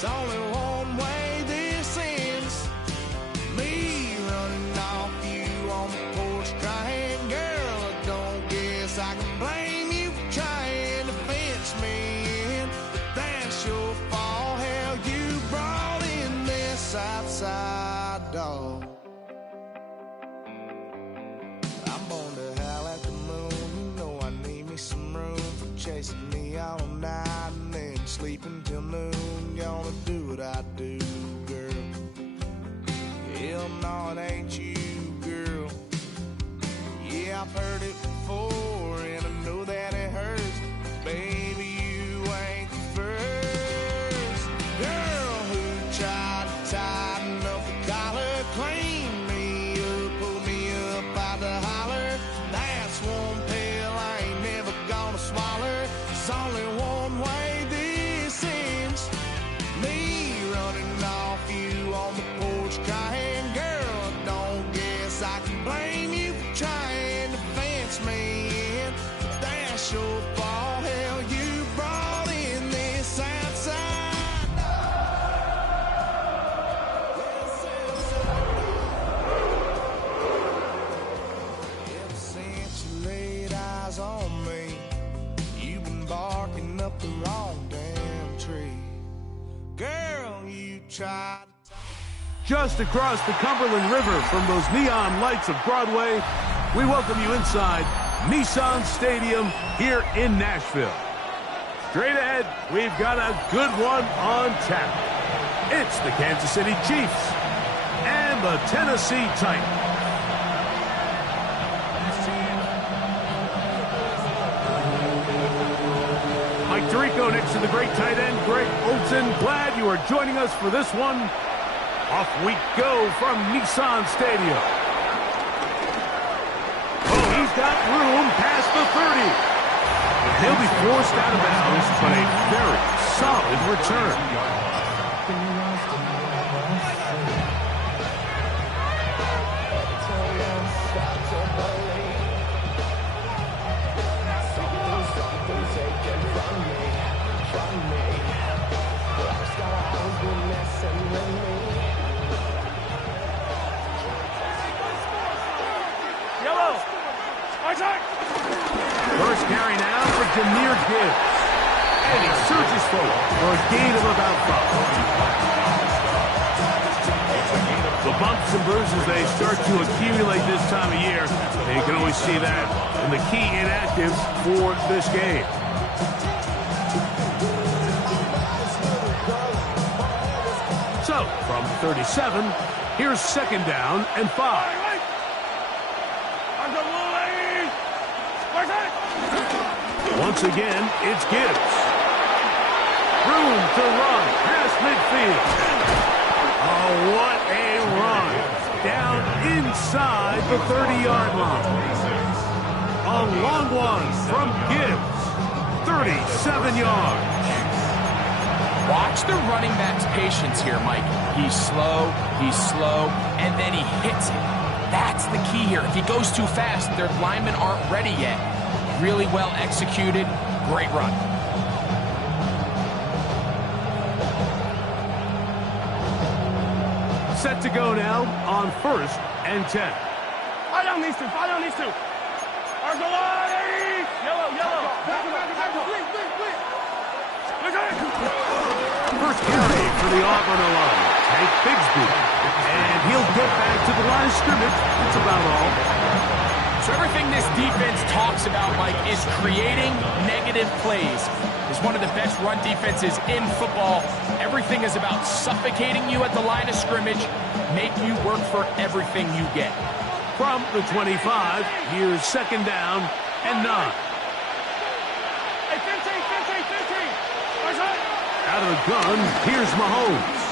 It's only one way this ends. Me running off you on the porch crying, girl, I don't guess I can blame you for trying to fence me in. But that's your fault, hell, you brought in this outside dog. I'm born to howl at the moon, you know I need me some room for chasing me all night and then sleeping till noon. Gonna do what I do, girl. Hell no, it ain't you, girl. Yeah, I've heard it before, and I know that it hurts. Baby, you ain't the first girl who tried to tighten up the collar, clean me up, pull me up out the holler. That's one pill I ain't never gonna swallow. It's only one way this ends. Me running off you on the porch crying, girl, I don't guess I can blame you for trying to fence me in. But that's your fault, hell, you brought in this outside. Ever since you laid eyes on me, you've been barking up the wrong damn tree. Girl, you tried to... Just across the Cumberland River from those neon lights of Broadway, we welcome you inside Nissan Stadium here in Nashville. Straight ahead, we've got a good one on tap. It's the Kansas City Chiefs and the Tennessee Titans. Mike Tirico next to the great tight end, Greg Olsen. Glad you are joining us for this one. Off we go from Nissan Stadium. Oh, he's got room past the 30. He'll be forced out of bounds, but a very solid return. First carry now for Jahmyr Gibbs. And he surges forward for a gain of about 5. The bumps and bruises, they start to accumulate this time of year. And you can always see that in the key inactives for this game. So, from 37, here's second down and 5. Once again, it's Gibbs. Room to run past midfield. Oh, what a run. Down inside the 30-yard line. A long one from Gibbs. 37 yards. Watch the running back's patience here, Mike. He's slow, and then he hits it. That's the key here. If he goes too fast, their linemen aren't ready yet. Really well executed, great run. Set to go now on 1st and 10. Fire down these two. Argolari! Yellow. First carry for the Auburn alum, Hank Bigsby. And he'll get back to the line of scrimmage. That's about all. So everything this defense talks about, Mike, is creating negative plays. It's one of the best run defenses in football. Everything is about suffocating you at the line of scrimmage, make you work for everything you get. From the 25, here's second down and 9. Hey, 15. Out of the gun, here's Mahomes.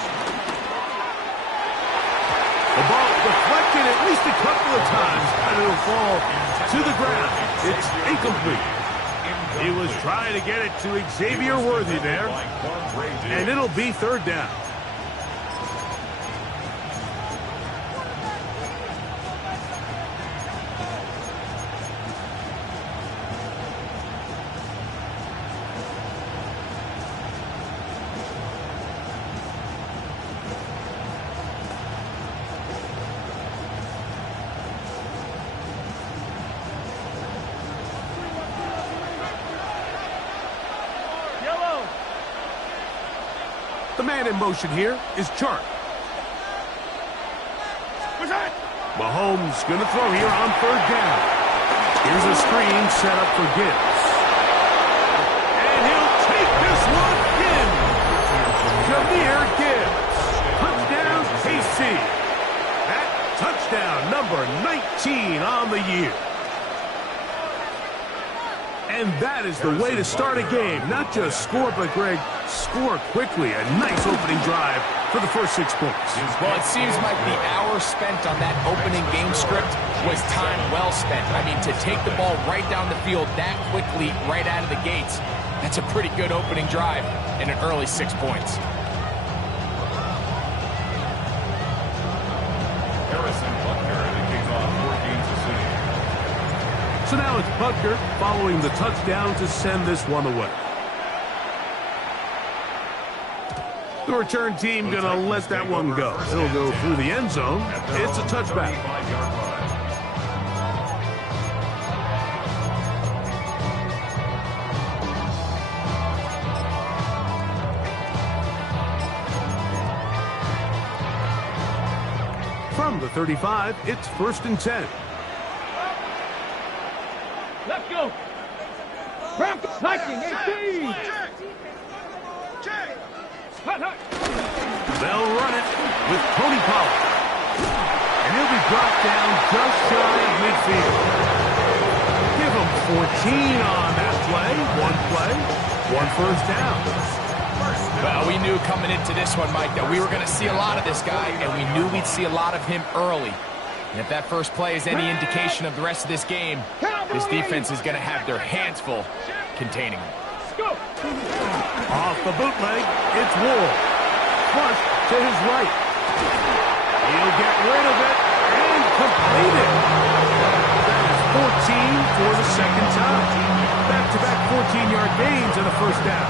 The ball deflected at least a couple of times, and it'll fall to the ground. It's incomplete. He was trying to get it to Xavier Worthy there, and it'll be third down. The man in motion here is Chark. Mahomes going to throw here on 3rd down. Here's a screen set up for Gibbs. And he'll take this one in. Jahmyr Gibbs. Touchdown, KC. That touchdown number 19 on the year. And that is the way to start a game. Not just score, but, Greg, score quickly. A nice opening drive for the first 6 points. Well, it seems like the hour spent on that opening game script was time well spent. I mean, to take the ball right down the field that quickly, right out of the gates, that's a pretty good opening drive and an early 6 points. So now it's Butker following the touchdown to send this one away. The return team going to let that one go. It'll go through the end zone. It's a touchback. From the 35, it's 1st and 10. Let's go. Viking 18. They'll run it with Tony Pollard. And he'll be brought down just shy of midfield. Give him 14 on that play, 1 first down. Well, we knew coming into this one, Mike, that we were going to see a lot of this guy, and we knew we'd see a lot of him early. And if that first play is any indication of the rest of this game, this defense is going to have their hands full containing him. Off the bootleg, it's Ward. Flush to his right. He'll get rid of it and complete it. That is 14 for the second time. Back-to-back 14-yard gains and a first down.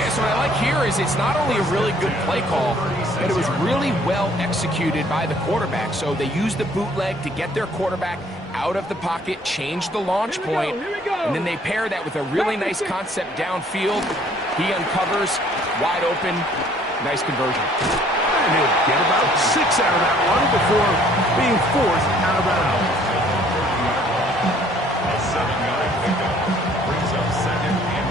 Yeah, so what I like here is it's not only a really good play call, but it was really well executed by the quarterback. So they used the bootleg to get their quarterback out of the pocket, change the launch point, and then they pair that with a really nice concept downfield. He uncovers, wide open, nice conversion. And he'll get about 6 out of that one before being forced out of bounds. A 7-yard pickup brings up 2nd and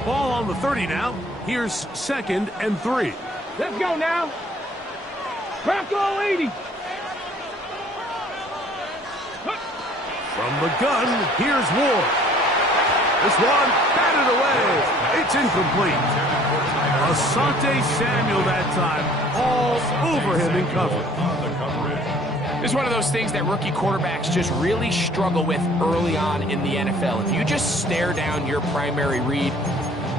3. Ball on the 30 now. Here's 2nd and 3. Let's go now. Bronco 80. From the gun, here's Ward. This one batted away. It's incomplete. Asante Samuel that time, all over him in coverage. It's one of those things that rookie quarterbacks just really struggle with early on in the NFL. If you just stare down your primary read,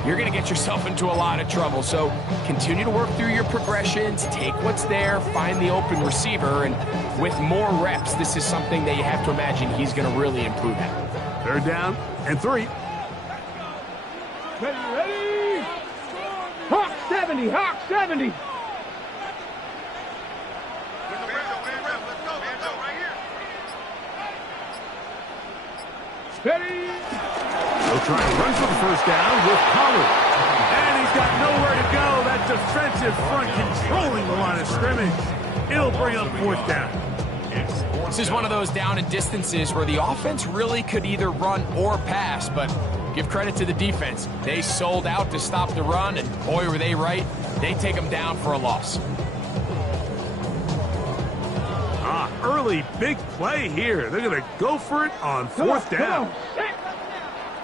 you're going to get yourself into a lot of trouble. So continue to work through your progressions, take what's there, find the open receiver, and with more reps, this is something that you have to imagine he's going to really improve at. 3rd down and 3. Ready? Hawk 70, Hawk 70. Ready? He'll try to run for the first down with Pollard. And he's got nowhere to go. That defensive front controlling the line of scrimmage. It'll bring up 4th down. This is one of those down and distances where the offense really could either run or pass, but give credit to the defense. They sold out to stop the run, and boy, were they right. They take them down for a loss. Early big play here. They're going to go for it on 4th down.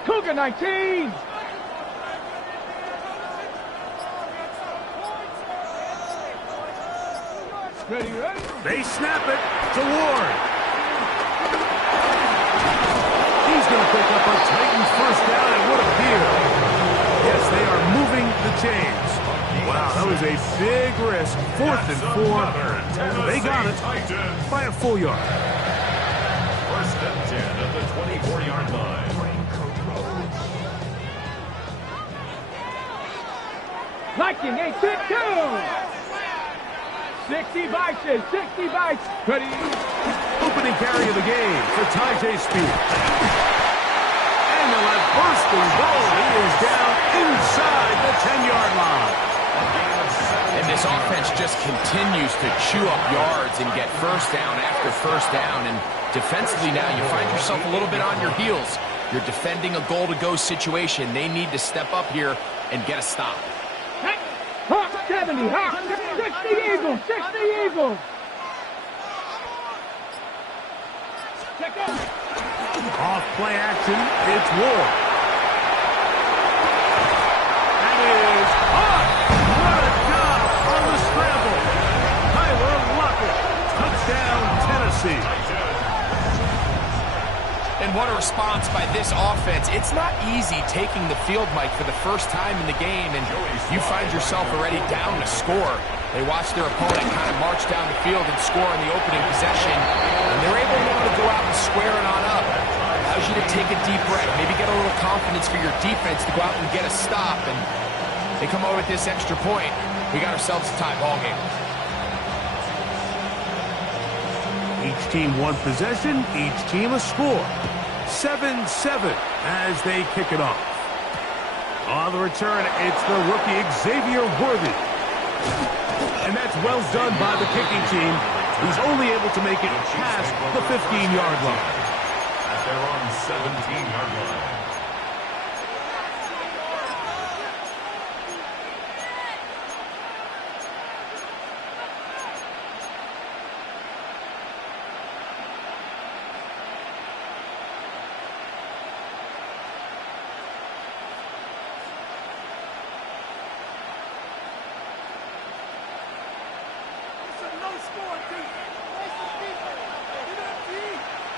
Cougar 19. Ready? They snap it to Ward. He's going to pick up a Titans first down, it would appear. Yes, they are moving the chains. Wow, that was a big risk. 4th and 4. They got it by a full yard. 1st and 10 at the 24-yard line. Viking 8-2. 60 Vikes, 60 Vikes. Ready? opening carry of the game for Tyjae Spears. And they'll have first and goal. He is down inside the 10-yard line. And this offense just continues to chew up yards and get first down after first down. And defensively now, you find yourself a little bit on your heels. You're defending a goal-to-go situation. They need to step up here and get a stop. Hawk 70, Hawk 60 Eagles, 60 Eagles. Check out. Off play action, it's Ward. That is caught. What a job on the scramble. Tyler Lockett, touchdown Tennessee. And what a response by this offense. It's not easy taking the field, Mike, for the first time in the game, and you find yourself already down to score. They watch their opponent kind of march down the field and score on the opening possession, and they're able now to go out and square it on up. Allows you to take a deep breath, maybe get a little confidence for your defense to go out and get a stop, and they come over with this extra point. We got ourselves a tie ball game. Each team one possession, each team a score. 7-7 as they kick it off. On the return, it's the rookie Xavier Worthy. And that's well done by the kicking team, who's only able to make it past the 15-yard line. At their own 17-yard line.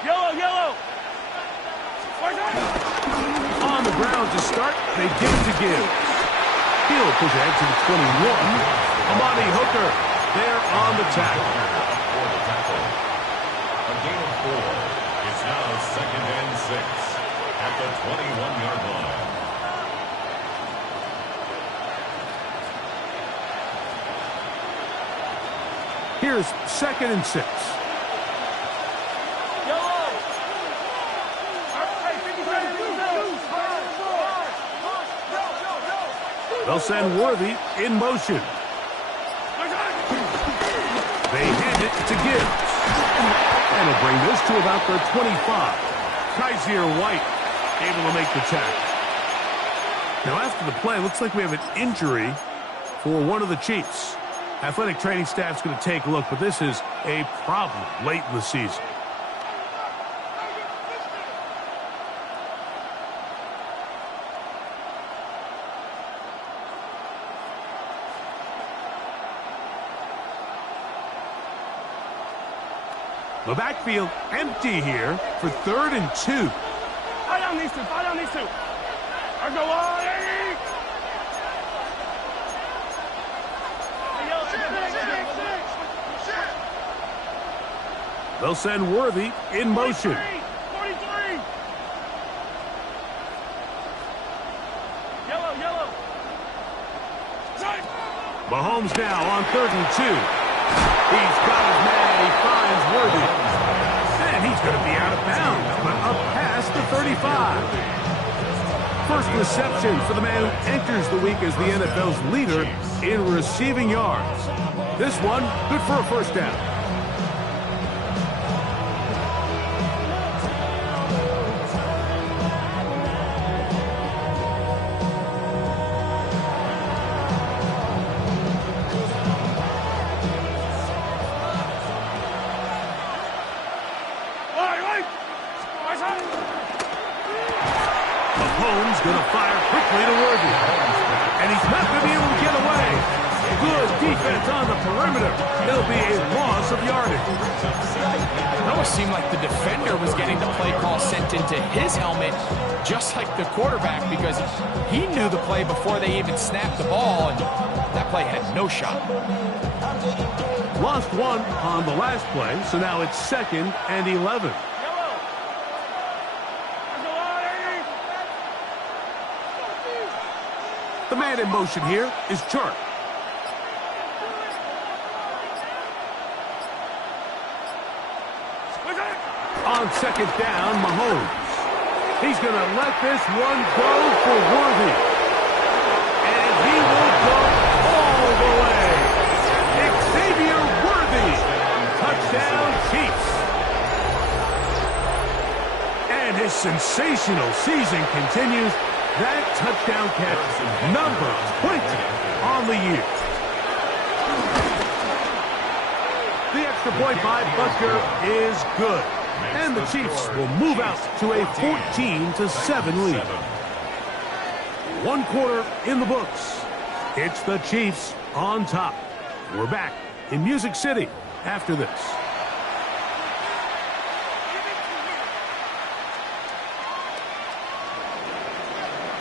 Yellow, yellow. On the ground to start, they give it to Gibbs. He'll push ahead to the 21. Amani Hooker there on the tackle. A gain of 4. It's now 2nd and 6 at the 21-yard line. Here's 2nd and 6. They'll send Worthy in motion. They hand it to Gibbs. And he'll bring this to about the 25. Kaiser White able to make the tackle. Now after the play, looks like we have an injury for one of the Chiefs. Athletic training staff's going to take a look, but this is a problem late in the season. The backfield empty here for 3rd and 2. Fire down these two, fire down these two. I go on, Eddie. They'll send Worthy in motion. 43. Yellow, yellow. Mahomes now on 3rd and 2. He's got his man. He finds Worthy. And he's going to be out of bounds, but up past the 35. First reception for the man who enters the week as the NFL's leader in receiving yards. This one, good for a first down. Mahomes going to fire quickly to Worthy. And he's not going to be able to get away. Good defense on the perimeter. It'll be a loss of yardage. It almost seemed like the defender was getting the play call sent into his helmet, just like the quarterback, because he knew the play before they even snapped the ball, and that play had no shot. Lost one on the last play, so now it's 2nd and 11. The man in motion here is Chark. On second down, Mahomes. He's going to let this one go for Worthy. And he will go all the way. Xavier Worthy. Touchdown, Chiefs. And his sensational season continues. That touchdown catch, number 20 on the year. The extra point by Butker is good. And the Chiefs will move out to a 14-7 lead. One quarter in the books. It's the Chiefs on top. We're back in Music City after this.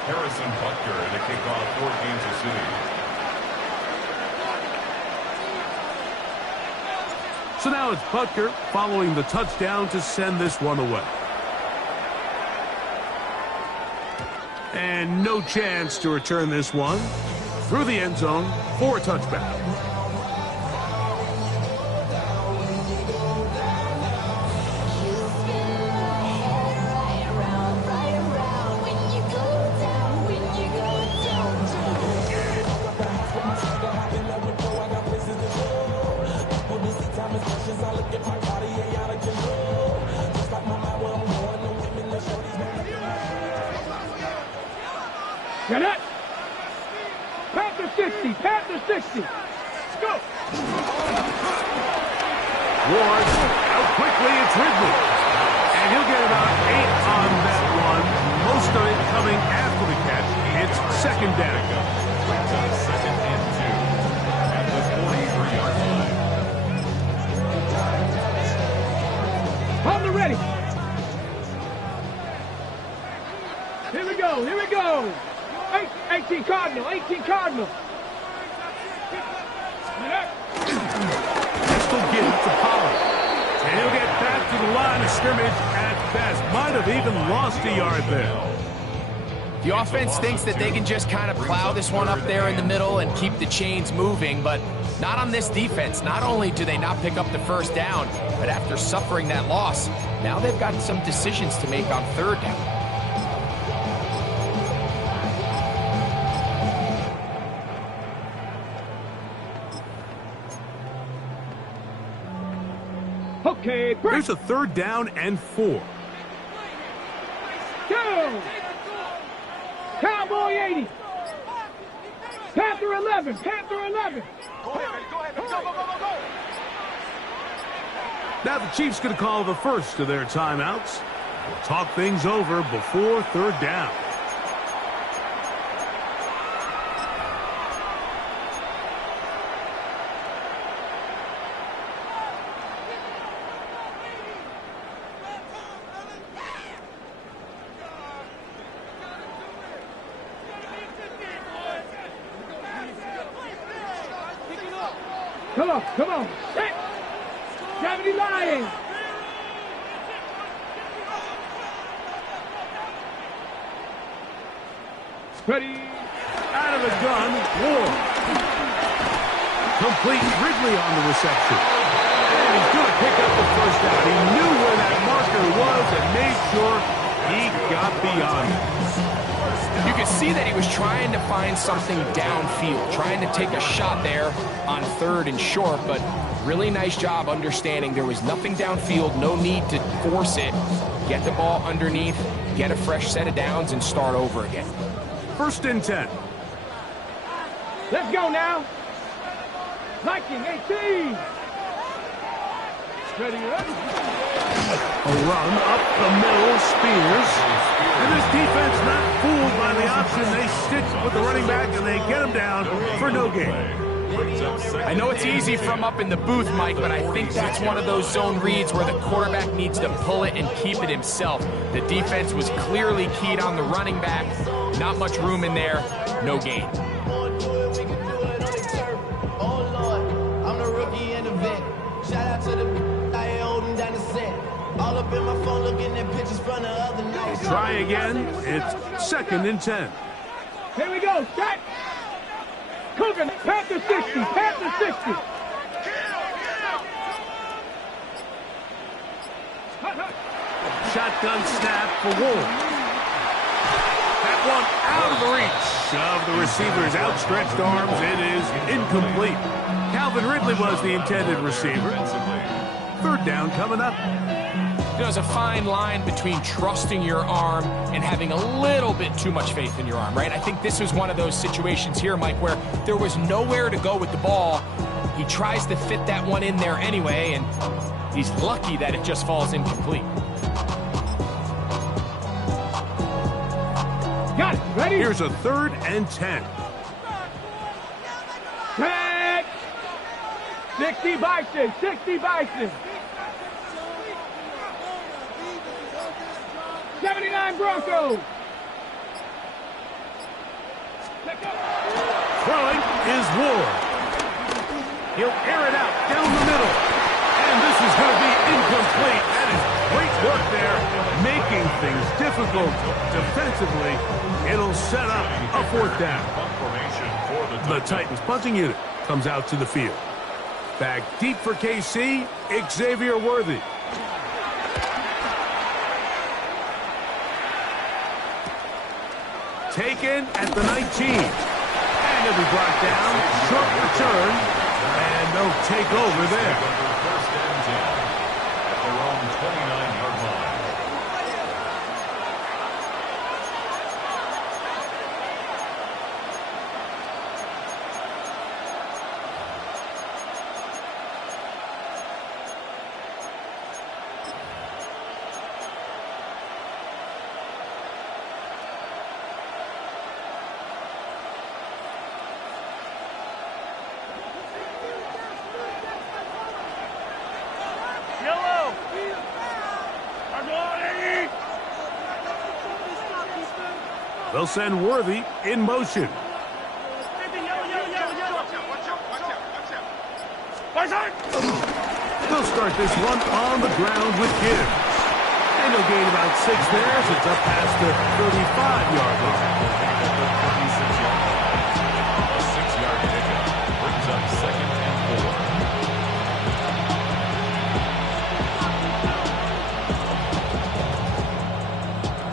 Harrison Butker in a kickoff for Kansas City. So now it's Butker following the touchdown to send this one away. And no chance to return this one through the end zone for a touchback. Get it! Panther 60, Panther 60. Let's go! Ward out quickly, it's Ridley. And he'll get about 8 on that one. Most of it coming after the catch. It's second down. Brings up 2nd and 2 at the 43-yard line. On the ready. Here we go, here we go. 18 Cardinal, 18 Cardinal. Pistol give it to Pollard. And he'll get back to the line of scrimmage at best. Might have even lost a yard there. The offense thinks that they can just kind of plow this one up there in the middle and keep the chains moving, but not on this defense. Not only do they not pick up the first down, but after suffering that loss, now they've got some decisions to make on third down. Okay, break. Here's a third down and 4. Go! Cowboy 80. Panther 11, Panther 11. Go ahead, go, go, go, go, go. Now the Chiefs going to call the first of their timeouts. We'll talk things over before third down. Come on, come on. Set. Gravity lying. Ready. Out of the gun, Ward. Complete Ridley on the reception. And he's going to pick up the first down. He knew where that marker was and made sure he got beyond it. You could see that he was trying to find something downfield, trying to take a shot there on third and short, but really nice job understanding there was nothing downfield, no need to force it. Get the ball underneath, get a fresh set of downs, and start over again. First and 10. Let's go now. Viking 18. Ready up. A run up the middle, Spears. And this defense not fooled by the option. They stick with the running back and they get him down for no gain. I know it's easy from up in the booth, Mike, but I think that's one of those zone reads where the quarterback needs to pull it and keep it himself. The defense was clearly keyed on the running back. Not much room in there. No gain. Oh Lord, I'm the rookie and the vet. Shout out to the I ain't holding down the set. All up in my phone looking at pictures from the other night. Try again. It's second and 10. Here we go. Set. Cooking. Panther 60. Panther 60. shotgun snap for Ward. That one out of the reach of the receiver's outstretched arms. It is incomplete. Calvin Ridley was the intended receiver. Third down coming up. There's a fine line between trusting your arm and having a little bit too much faith in your arm, right? I think this was one of those situations here, Mike, where there was nowhere to go with the ball. He tries to fit that one in there anyway, and he's lucky that it just falls incomplete. Got it. Ready? Here's a 3rd and 10. Tag. 60 Bison. 60 Bison. 79 Broncos. Throwing is Ward. He'll air it out down the middle. And this is going to be incomplete. That is great work there, making things difficult defensively. It'll set up a 4th down. The Titans punting unit comes out to the field. Back deep for KC, Xavier Worthy. Taken at the 19. And he'll be brought down. Short return. And no takeover there. First and 10 at their own 29-yard line. They'll send Worthy in motion. They'll start this one on the ground with Gibbs. And he'll gain about 6 there as it's up past the 35-yard line. A 6-yard pickup brings up 2nd and 4.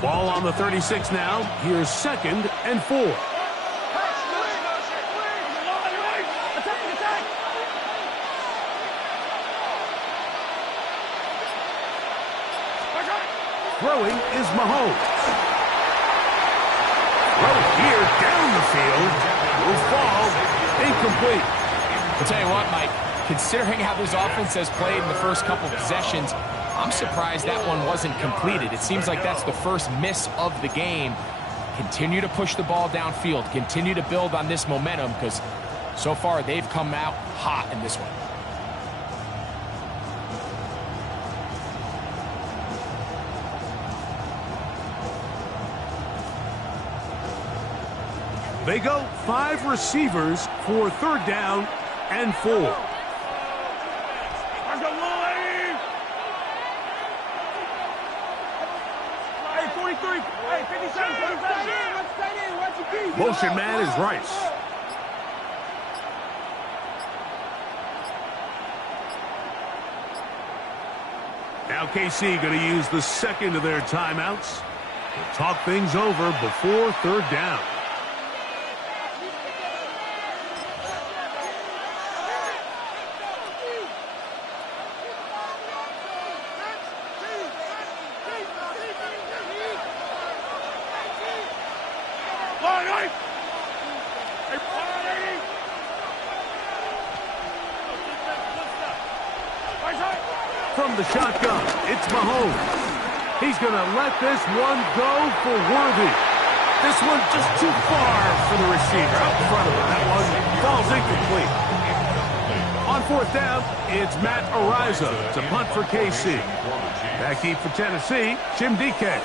Ball on the 36 now. Here's 2nd and 4. Throwing is Mahomes. Throw here down the field. Will fall incomplete. I'll tell you what, Mike, considering how this offense has played in the first couple possessions, I'm surprised that one wasn't completed. It seems like that's the first miss of the game. Continue to push the ball downfield. Continue to build on this momentum because so far they've come out hot in this one. They go 5 receivers for 3rd down and 4. Motion man is Rice. Now KC going to use the 2nd of their timeouts to talk things over before 3rd down. From the shotgun, it's Mahomes. He's going to let this one go for Worthy. This one just too far for the receiver out in front of him. That one falls incomplete. On 4th down, it's Matt Ariza to punt for KC. Back deep for Tennessee, Jim DK.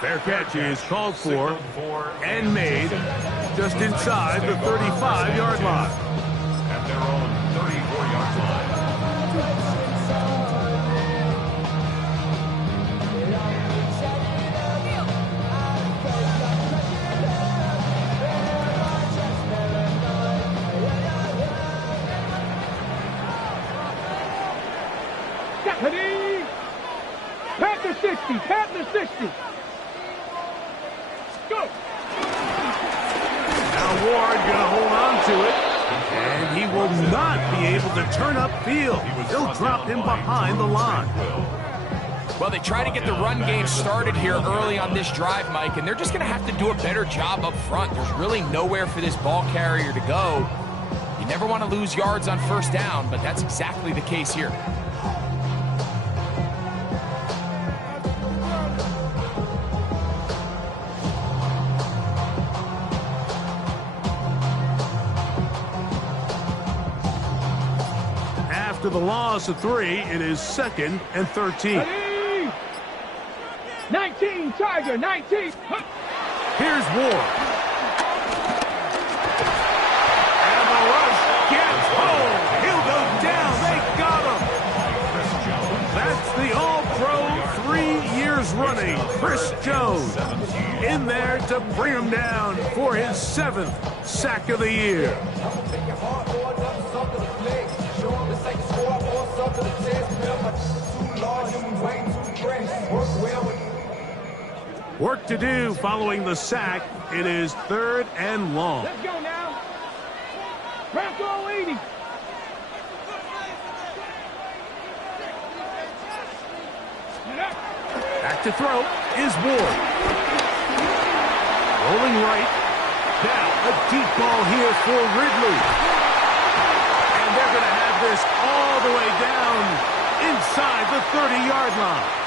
Fair catch is called for and made just inside the 35-yard line. At their own 34-yard line. 60. Panther 60. Go. Now Ward gonna hold on to it, and he will not be able to turn upfield. He'll drop him behind the line. Well, they try to get the run game started here early on this drive, Mike, and they're just going to have to do a better job up front. There's really nowhere for this ball carrier to go. You never want to lose yards on first down, but that's exactly the case here. After the loss of 3, it is 2nd and 13. Ready? 19, Tiger, 19. Here's Ward. And the rush gets home. He'll go down. They got him. That's the All-Pro 3 years running. Chris Jones in there to bring him down for his 7th sack of the year. Work to do following the sack. It is 3rd and long. Let's go now. Bronco 80. Back to throw is Ward. Rolling right. Now a deep ball here for Ridley. And they're going to have this all the way down inside the 30-yard line.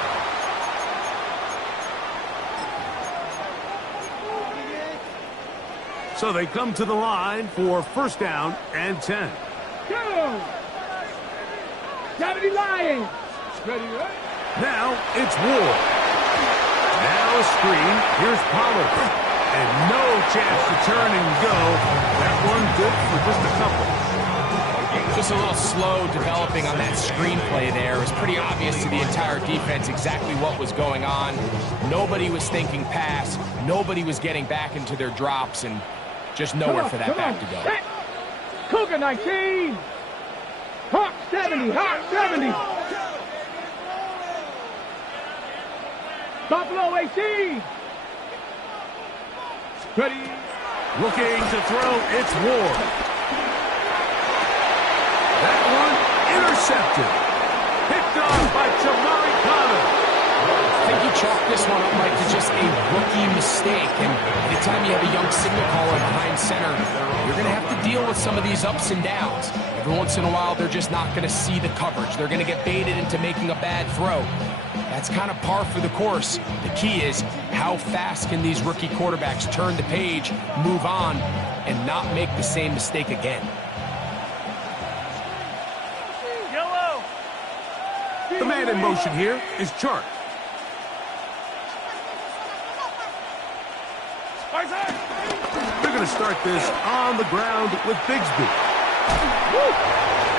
So they come to the line for 1st down and 10. Go! 70 Lions. Ready, right? Now it's Ward. Now a screen. Here's Pollard. And no chance to turn and go. That one good for just a couple. Just a little slow developing on that screenplay there. It was pretty obvious to the entire defense exactly what was going on. Nobody was thinking pass. Nobody was getting back into their drops, and just nowhere for that back to go. Set. Cougar 19. Hawk 70. Hawk 70. Buffalo 18. Ready. Looking to throw. It's Ward. That one intercepted. Picked off by Jamari Connor. I think he chalked this one up, Mike, to just a rookie mistake. And anytime you have a young signal caller behind center, you're going to have to deal with some of these ups and downs. Every once in a while, they're just not going to see the coverage. They're going to get baited into making a bad throw. That's kind of par for the course. The key is how fast can these rookie quarterbacks turn the page, move on, and not make the same mistake again. The man in motion here is Chark. They're going to start this on the ground with Bigsby.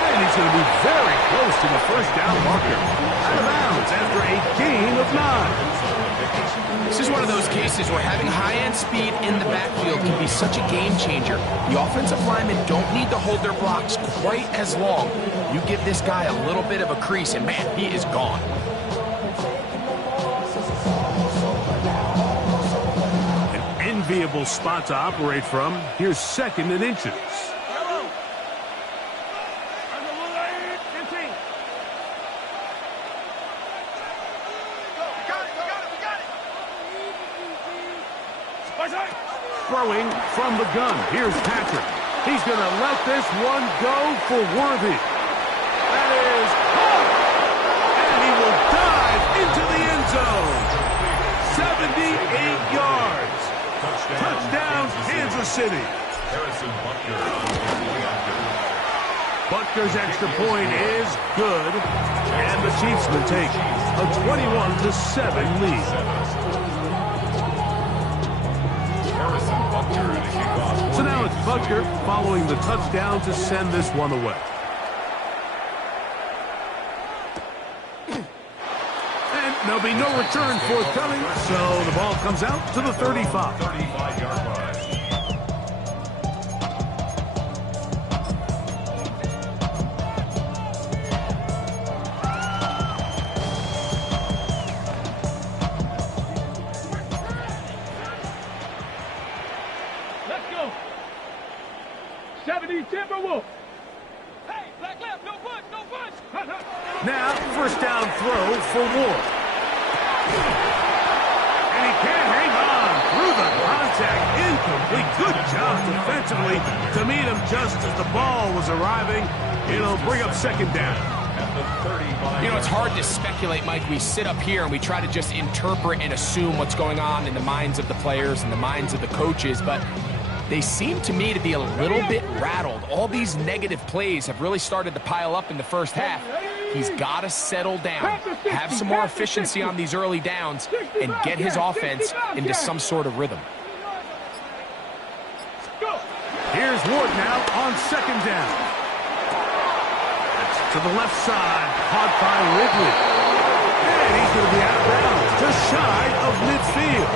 And he's going to be very close to the 1st down marker. Out of bounds after a gain of 9. This is one of those cases where having high-end speed in the backfield can be such a game changer. The offensive linemen don't need to hold their blocks quite as long. You give this guy a little bit of a crease, and man, he is gone. An enviable spot to operate from. Here's 2nd and inches. Throwing from the gun. Here's Patrick. He's going to let this one go for Worthy. That is caught. And he will dive into the end zone. 78 yards. Touchdown, Kansas City. Butker's extra point is good. And the Chiefs will take a 21-7 lead. So now it's Butker following the touchdown to send this one away. And there'll be no return forthcoming, so the ball comes out to the 35. 35-yard line. 70 Timberwolves. Hey, black left, no punch, no punch. Now, first down throw for Ward. And he can't hang on through the contact. Incomplete. Good job defensively to meet him just as the ball was arriving. It'll bring up second down. You know, it's hard to speculate, Mike. We sit up here and we try to just interpret and assume what's going on in the minds of the players and the minds of the coaches, but they seem to me to be a little bit rattled. All these negative plays have really started to pile up in the first half. He's got to settle down, have some more efficiency on these early downs, and get his offense into some sort of rhythm. Here's Ward now on second down. It's to the left side, caught by Ridley. And he's going to be out of bounds, just shy of midfield.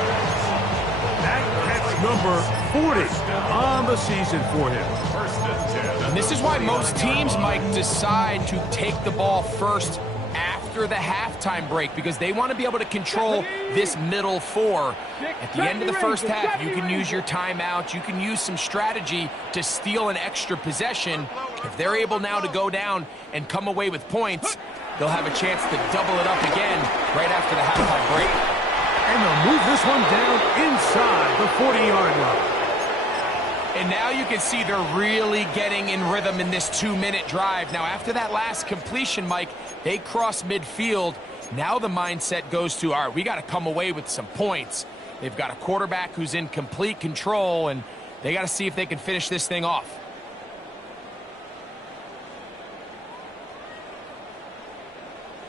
That's number 40 on the season for him. And this is why most teams, Mike, decide to take the ball first after the halftime break, because they want to be able to control this middle four. At the end of the first half, you can use your timeout. You can use some strategy to steal an extra possession. If they're able now to go down and come away with points, they'll have a chance to double it up again right after the halftime break. And they'll move this one down inside the 40-yard line. And now you can see they're really getting in rhythm in this 2-minute drive. Now, after that last completion, Mike, they cross midfield. Now the mindset goes to, all right, we got to come away with some points. They've got a quarterback who's in complete control, and they got to see if they can finish this thing off.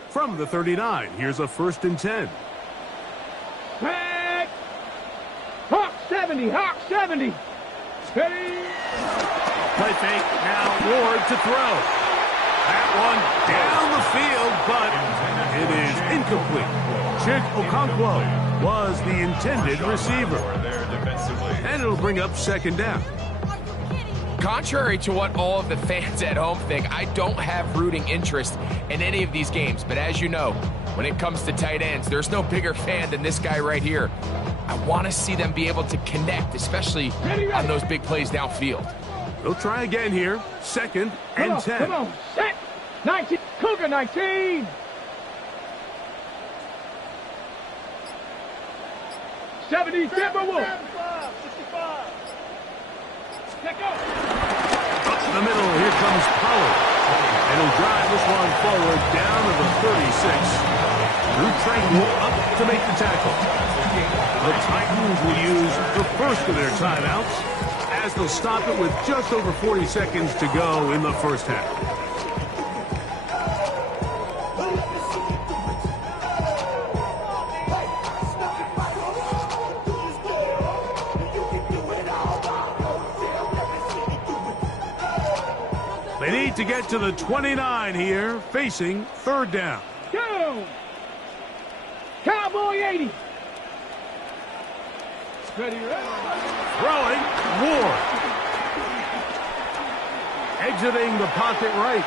From the 39, here's a 1st and 10. Back. Hawk 70, Hawk 70. Ready. Play fake, now Ward to throw. That one down the field, but it is incomplete. Chick Okonkwo was the intended receiver. And it'll bring up second down. Contrary to what all of the fans at home think, I don't have rooting interest in any of these games. But as you know, when it comes to tight ends, there's no bigger fan than this guy right here. I want to see them be able to connect, especially on those big plays downfield. They'll try again here. 2nd and 10. Come on, set. 19, Cougar 19. 70 Timberwolves. 65. Let go. Up the middle, here comes Pollard. And he'll drive this one forward down to the 36. Drew Tranquil up to make the tackle. The Titans will use the first of their timeouts as they'll stop it with just over 40 seconds to go in the first half. They need to get to the 29 here, facing 3rd down. Go. Cowboy 80. Ready, Throwing, Ward. Exiting the pocket right.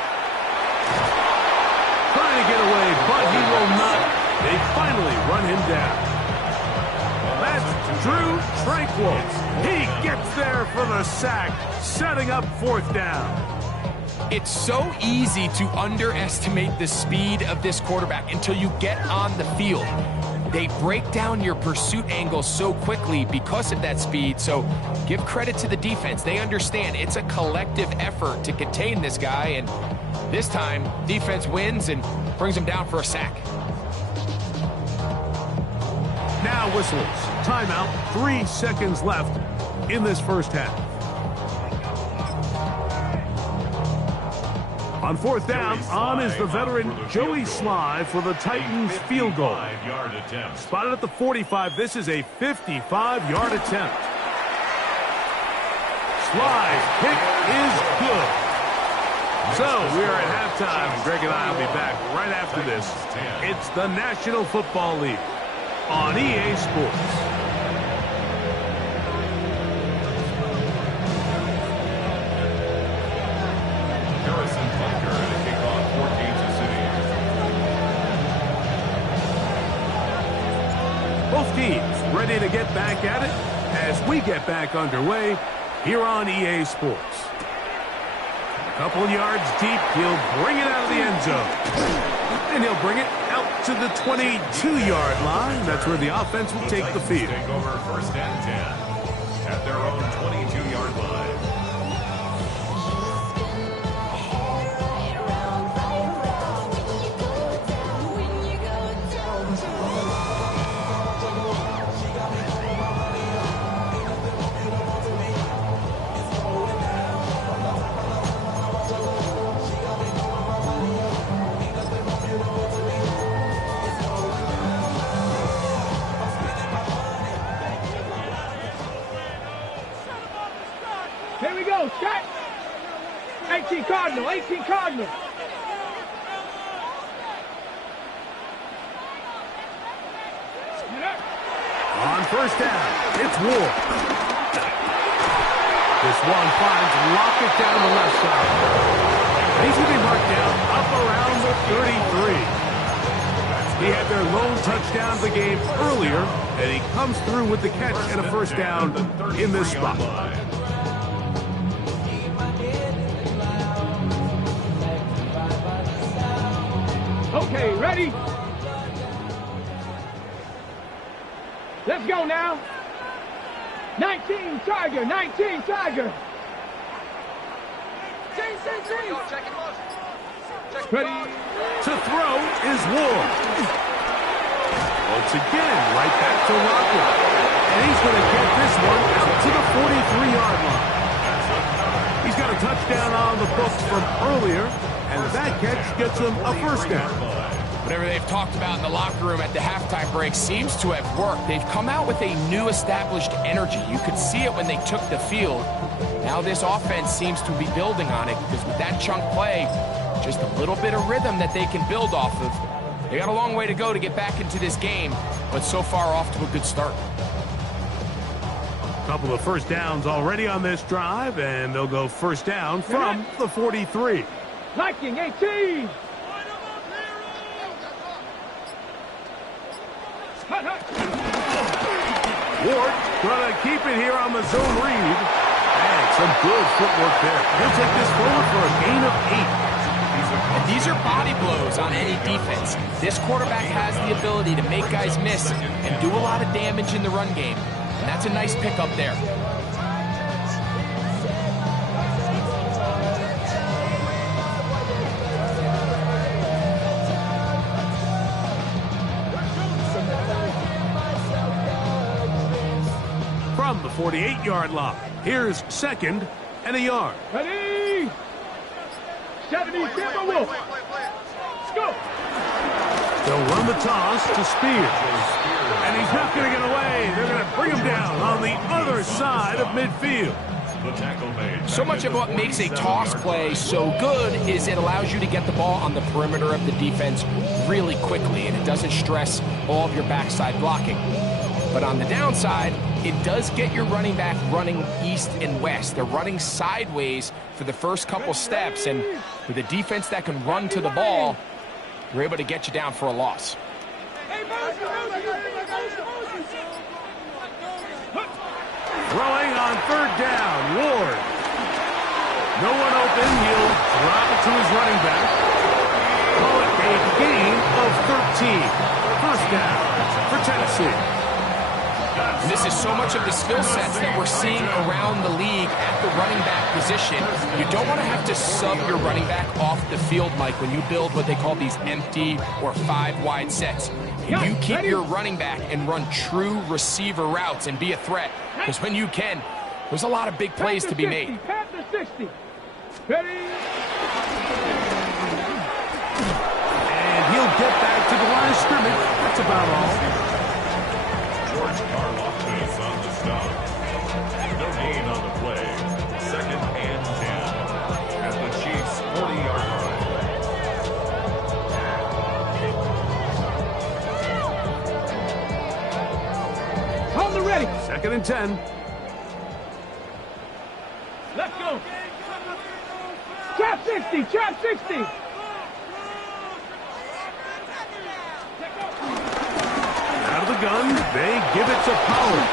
Trying to get away, but he will not. They finally run him down. That's Drew Tranquil. He gets there for the sack, setting up 4th down. It's so easy to underestimate the speed of this quarterback until you get on the field. They break down your pursuit angle so quickly because of that speed, so give credit to the defense. They understand it's a collective effort to contain this guy, and this time, defense wins and brings him down for a sack. Now whistles. Timeout. 3 seconds left in this first half. On 4th down, on is the veteran Joey Sly for the Titans field goal. Spotted at the 45. This is a 55-yard attempt. Sly's pick is good. So we are at halftime. Greg and I will be back right after this. It's the National Football League on EA Sports. Both teams ready to get back at it as we get back underway here on EA Sports. Couple yards deep, he'll bring it out of the end zone. And he'll bring it out to the 22-yard line. That's where the offense will take the field. Take over 1st and 10 at their own 22-yard line. Here we go, set. 18 Cardinal, 18 Cardinal. On 1st down, it's Ward. This one finds Lockett down the left side. He's going to be marked down up around the 33. He had their lone touchdown of the game earlier, and he comes through with the catch and a 1st down in this spot. Okay, ready? Let's go now. 19 Tiger, 19 Tiger. Ready? To throw is Ward. Once again, right back to Lockett. And he's going to get this one out to the 43-yard line. He's got a touchdown on the books from earlier, and that catch gets him a 1st down. Whatever they've talked about in the locker room at the halftime break seems to have worked. They've come out with a new established energy. You could see it when they took the field. Now this offense seems to be building on it because with that chunk play, just a little bit of rhythm that they can build off of. They got a long way to go to get back into this game, but so far off to a good start. Couple of 1st downs already on this drive, and they'll go 1st down from the 43. Liking 18. Ward going to keep it here on the zone read. And some good footwork there. He'll take this forward for a gain of 8. And these are body blows on any defense. This quarterback has the ability to make guys miss and do a lot of damage in the run game. And that's a nice pickup there. From the 48-yard line, here's 2nd and a yard. Ready? 70, Timberwolf. Let's go. They'll run the toss to Spears. And he's not going to get away. They're going to bring him down on the other side of midfield. So much of what makes a toss play so good is it allows you to get the ball on the perimeter of the defense really quickly, and it doesn't stress all of your backside blocking. But on the downside, it does get your running back running east and west. They're running sideways for the first couple steps, and with a defense that can run to the ball, you're able to get you down for a loss. Throwing on 3rd down, Ward. No one open, he'll drop it to his running back. Call it a gain of 13. 1st down for Tennessee. And this is so much of the skill sets that we're seeing around the league at the running back position. You don't want to have to sub your running back off the field, Mike, when you build what they call these empty or 5-wide sets. You keep your running back and run true receiver routes and be a threat. Because when you can, there's a lot of big plays to be made. Pass to 60. Ready? And he'll get back to the line of scrimmage. That's about all. George Karlaftis on the stop. No gain on the play. 2nd and 10 at the Chiefs' 40-yard line. On the ready. 2nd and 10. Let's go. Trap 60. Trap 60. Out of the gun, they give it to Pollard.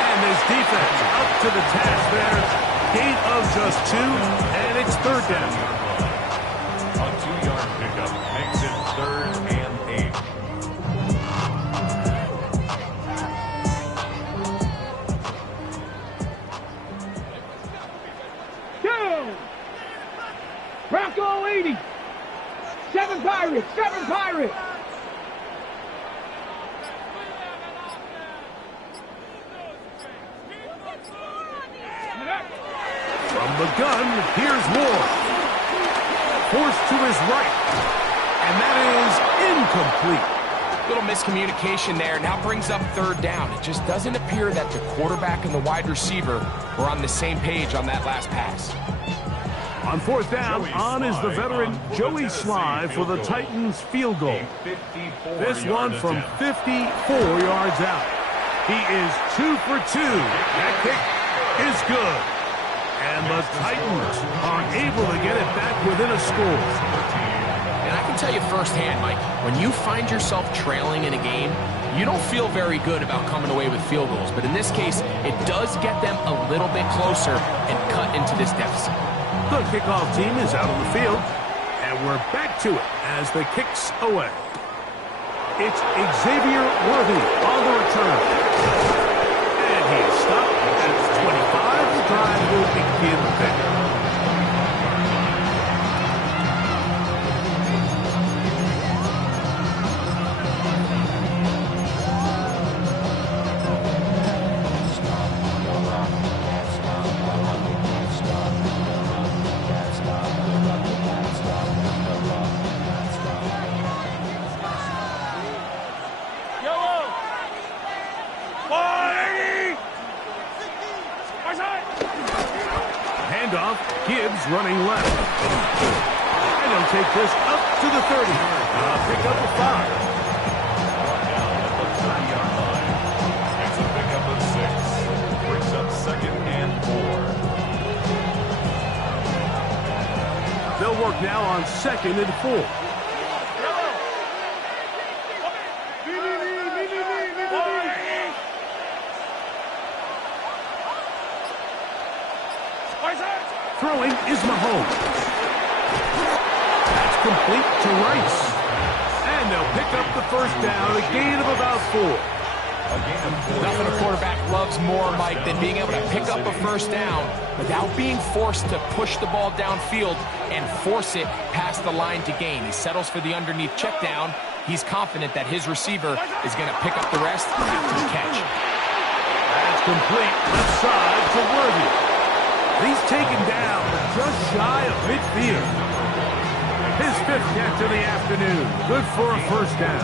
And his defense up to the task there. Gain of just 2, and it It's third down. A 2-yard pickup makes it 3rd and 8. Two. Bronco 80. 7 Pirates. 7 Pirates. From the gun, here's Ward. Forced to his right. And that is incomplete. Little miscommunication there. Now brings up third down. It just doesn't appear that the quarterback and the wide receiver were on the same page on that last pass. On fourth down, on is the veteran Joey Sly for the Titans field goal. This one from 54 yards out. He is 2 for 2. That kick is good. And the Titans are able to get it back within a score. And I can tell you firsthand, Mike, when you find yourself trailing in a game, you don't feel very good about coming away with field goals. But in this case, it does get them a little bit closer and cut into this deficit. The kickoff team is out on the field, and we're back to it as the kick's away. It's Xavier Worthy on the return. And he is stopped at 25. The drive will begin there. Running left. And he'll take this up to the 30. Pick up a 5. Down at the 30-yard line. It's a pickup of 6. Brings up 2nd and 4. They'll work now on 2nd and 4. Throwing is Mahomes. That's complete to Rice. And they'll pick up the first down, a gain of about 4. Nothing a quarterback loves more, Mike, than being able to pick up a first down without being forced to push the ball downfield and force it past the line to gain. He settles for the underneath check down. He's confident that his receiver is going to pick up the rest after the catch. That's complete left side to Worthy. He's taken down just shy of midfield. His 5th catch of the afternoon. Good for a first down.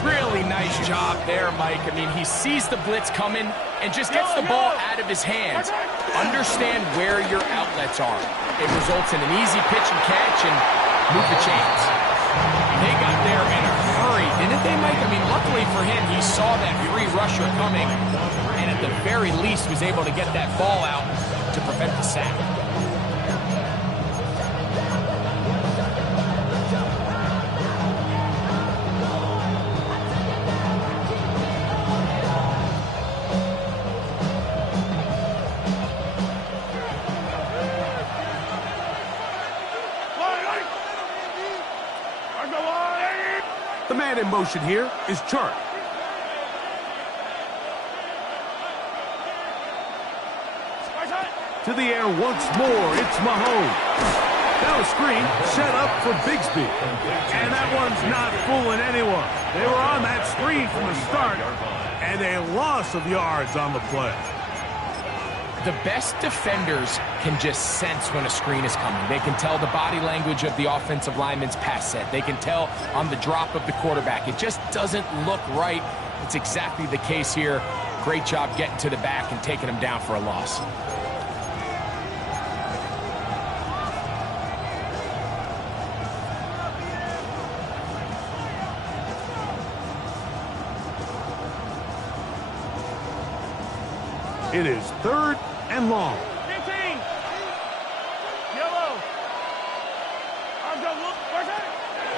Really nice job there, Mike. I mean, he sees the blitz coming and just gets the ball out of his hands. Understand where your outlets are. It results in an easy pitch and catch and move the chains. They got there in a hurry, didn't they, Mike? I mean, luckily for him, he saw that free rusher coming and at the very least was able to get that ball out to prevent the sack. The man in motion here is Chark. To the air once more, it's Mahomes. Now a screen set up for Bigsby. And that one's not fooling anyone. They were on that screen from the start, and a loss of yards on the play. The best defenders can just sense when a screen is coming. They can tell the body language of the offensive lineman's pass set. They can tell on the drop of the quarterback. It just doesn't look right. It's exactly the case here. Great job getting to the back and taking him down for a loss. It is 3rd and long. 15. Yellow.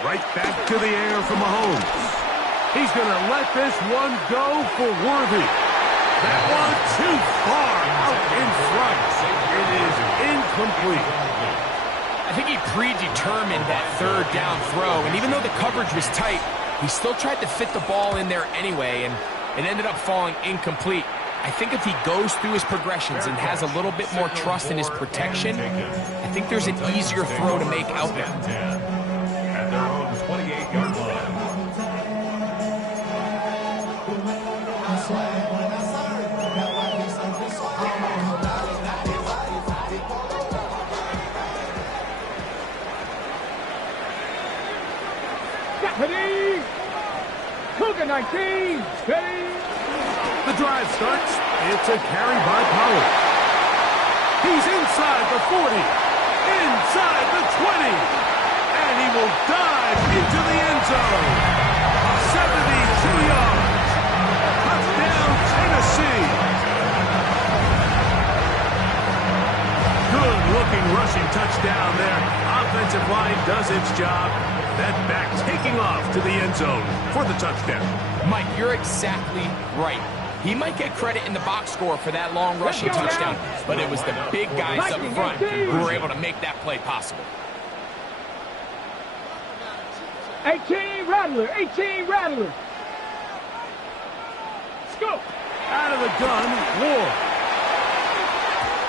Right back to the air for Mahomes. He's going to let this one go for Worthy. That one too far out in front. It is incomplete. I think he predetermined that third down throw, and even though the coverage was tight, he still tried to fit the ball in there anyway, and it ended up falling incomplete. I think if he goes through his progressions and has a little bit more trust in his protection, I think there's an easier throw to make out there. At their own 28-yard line. Ready! Cougar 19! Ready! The drive starts. It's a carry by Pollard. He's inside the 40, inside the 20, and he will dive into the end zone. 72 yards. Touchdown, Tennessee. Good-looking rushing touchdown there. Offensive line does its job. That back taking off to the end zone for the touchdown. Mike, you're exactly right. He might get credit in the box score for that long rushing touchdown, but it was the big guys up front who were able to make that play possible. 18 Rattler! 18 Rattler! Let's go! Out of the gun, Ward.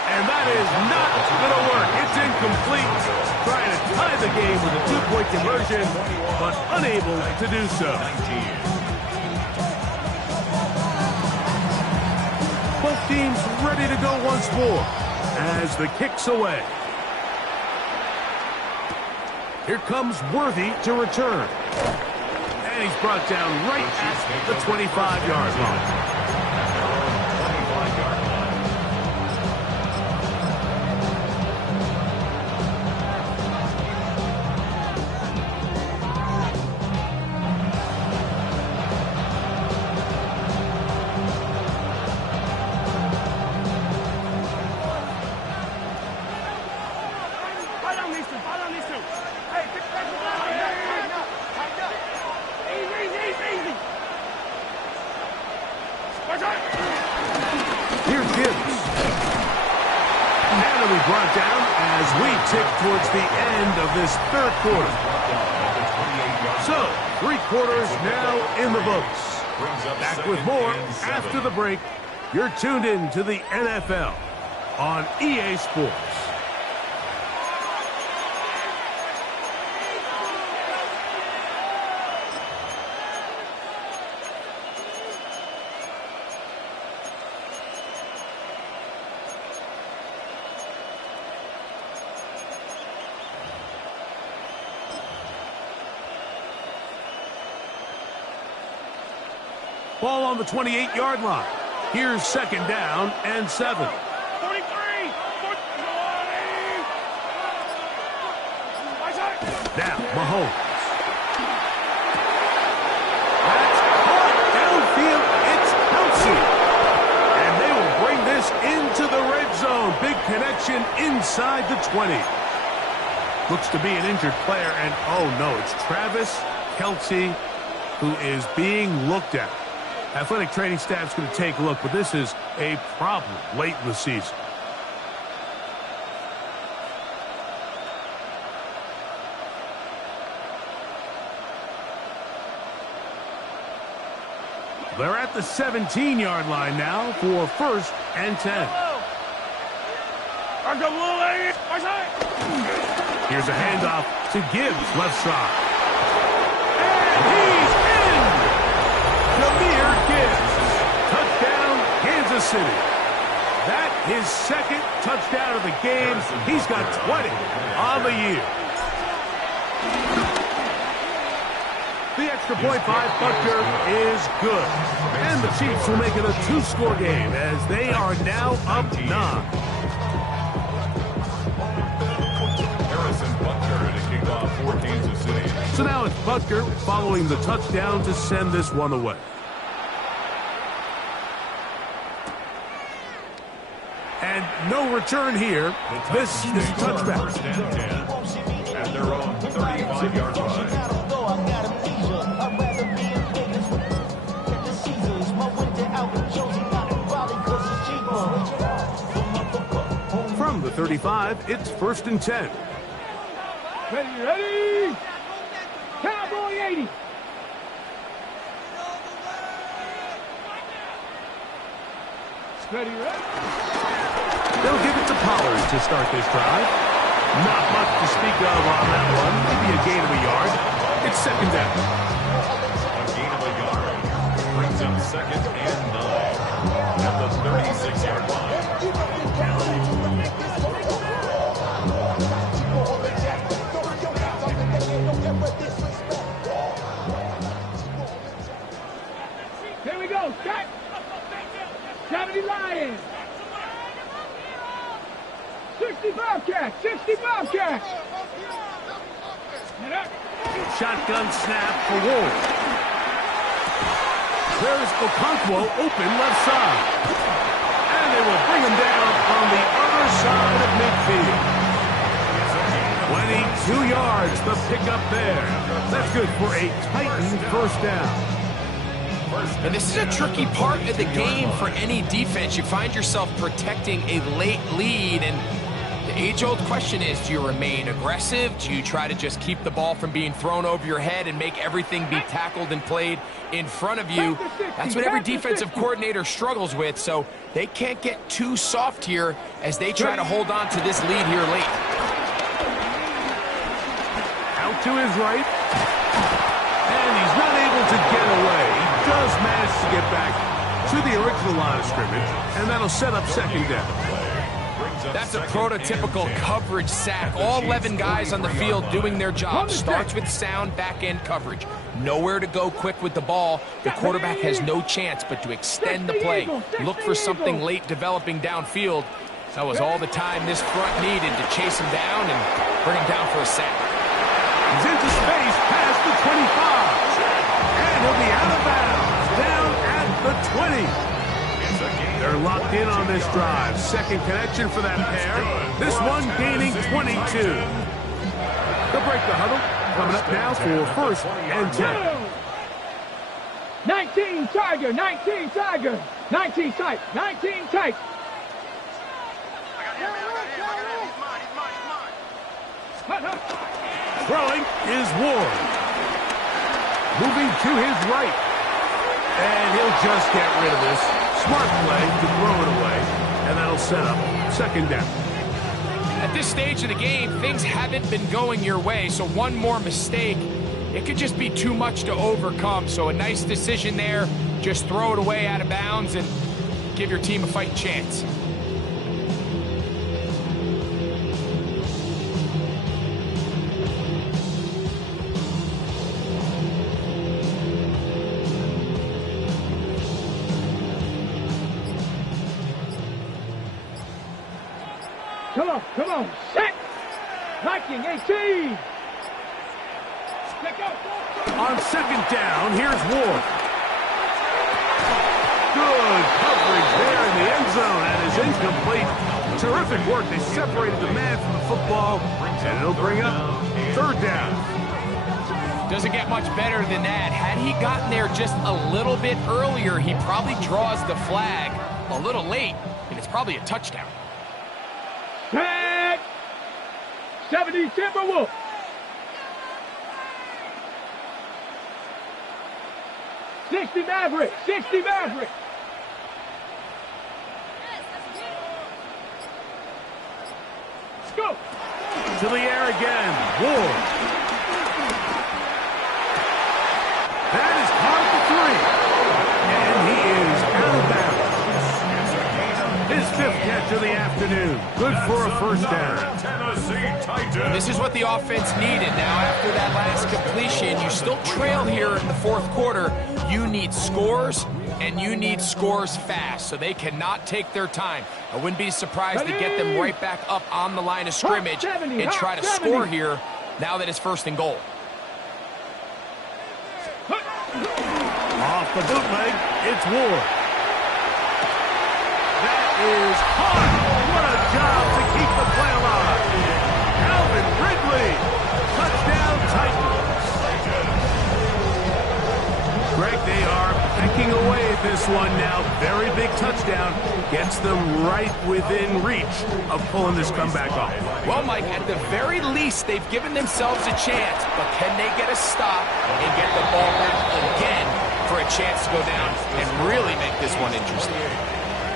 And that is not going to work. It's incomplete. Trying to tie the game with a two-point conversion, but unable to do so. Both teams ready to go once more as the kick's away. Here comes Worthy to return. And he's brought down right at the 25-yard line. Here's Gibbs. Narrowly brought down as we tick towards the end of this third quarter. So, 3 quarters now in the books. Back with more after the break. You're tuned in to the NFL on EA Sports. Ball on the 28-yard line. Here's second down and 7. 43! Now, Mahomes. That's caught downfield. It's Kelsey. And they will bring this into the red zone. Big connection inside the 20. Looks to be an injured player, and oh no, it's Travis Kelsey who is being looked at. Athletic training staff's going to take a look, but this is a problem late in the season. They're at the 17-yard line now for 1st and 10. Here's a handoff to Gibbs, left side. And he's in! Jahmyr Gibbs. Touchdown, Kansas City. That his second touchdown of the game. He's got 20 on the year. The extra point by Butker is good. And the Chiefs will make it a 2-score game as they are now up 9. So now it's Butker following the touchdown to send this one away. And no return here. This is a touchback. At their own 35-yard line. From the 35. It's 1st and 10. Ready. Cowboy 80. Ready. They'll give it to Pollard to start this drive. Not much to speak of on that one. Maybe a gain of a yard. It's 2nd down. A gain of a yard brings up 2nd and 9 at the 36-yard line. Here we go. Set. 70 Lions. 65 catch. 65 catch. Shotgun snap for Wolf. There's Okonkwo open left side. And they will bring him down on the other side of midfield. 22 yards, the pickup there. That's good for a Titan 1st down. And this is a tricky part of the game for any defense. You find yourself protecting a late lead, and the age-old question is, do you remain aggressive? Do you try to just keep the ball from being thrown over your head and make everything be tackled and played in front of you? That's what every defensive coordinator struggles with, so they can't get too soft here as they try to hold on to this lead here late. Out to his right. And he's not able to get away. He does manage to get back to the original line of scrimmage, and that'll set up 2nd down. That's a prototypical coverage sack. All 11 guys on the field doing their job. Starts with sound back-end coverage. Nowhere to go quick with the ball. The quarterback has no chance but to extend the play. Look for something late developing downfield. That was all the time this front needed to chase him down and bring him down for a sack. He's into space past the 25. And he'll be out of bounds down at the 20. They're locked in on this drive. 2nd connection for that pair. This one gaining 22. They'll break the huddle. Coming up now for 1st and 10. 19 Tiger. 19 Tiger. 19 tight. 19 tight. Throwing is Ward. Moving to his right. And he'll just get rid of this. Smart play to throw it away. And that'll set up 2nd down. At this stage of the game, things haven't been going your way, so one more mistake, it could just be too much to overcome. So a nice decision there. Just throw it away out of bounds and give your team a fighting chance. Come on, set! Viking 18! On 2nd down, here's Ward. Good coverage there in the end zone, and is incomplete. Terrific work. They separated the man from the football, and it'll bring up 3rd down. Doesn't get much better than that. Had he gotten there just a little bit earlier, he probably draws the flag a little late, and it's probably a touchdown. Tag! 70 Timberwolf. Maverick. 60 Maverick. Let's go. To the air again. Ward. That is caught at the 3. And he is out of bounds. His 5th catch of the afternoon. Good for a 1st down. This is what the offense needed. Now, after that last completion, you still trail here in the 4th quarter. You need scores, and you need scores fast, so they cannot take their time. I wouldn't be surprised to get them right back up on the line of scrimmage and try to score here now that it's 1st and goal. Off the bootleg, it's Ward. That is hard. What a job to keep the play alive. Alvin Ridley, touchdown Titans. Greg, they are pecking away at this one now. Very big touchdown. Gets them right within reach of pulling this comeback off. Well, Mike, at the very least, they've given themselves a chance, but can they get a stop and get the ball back again for a chance to go down and really make this one interesting?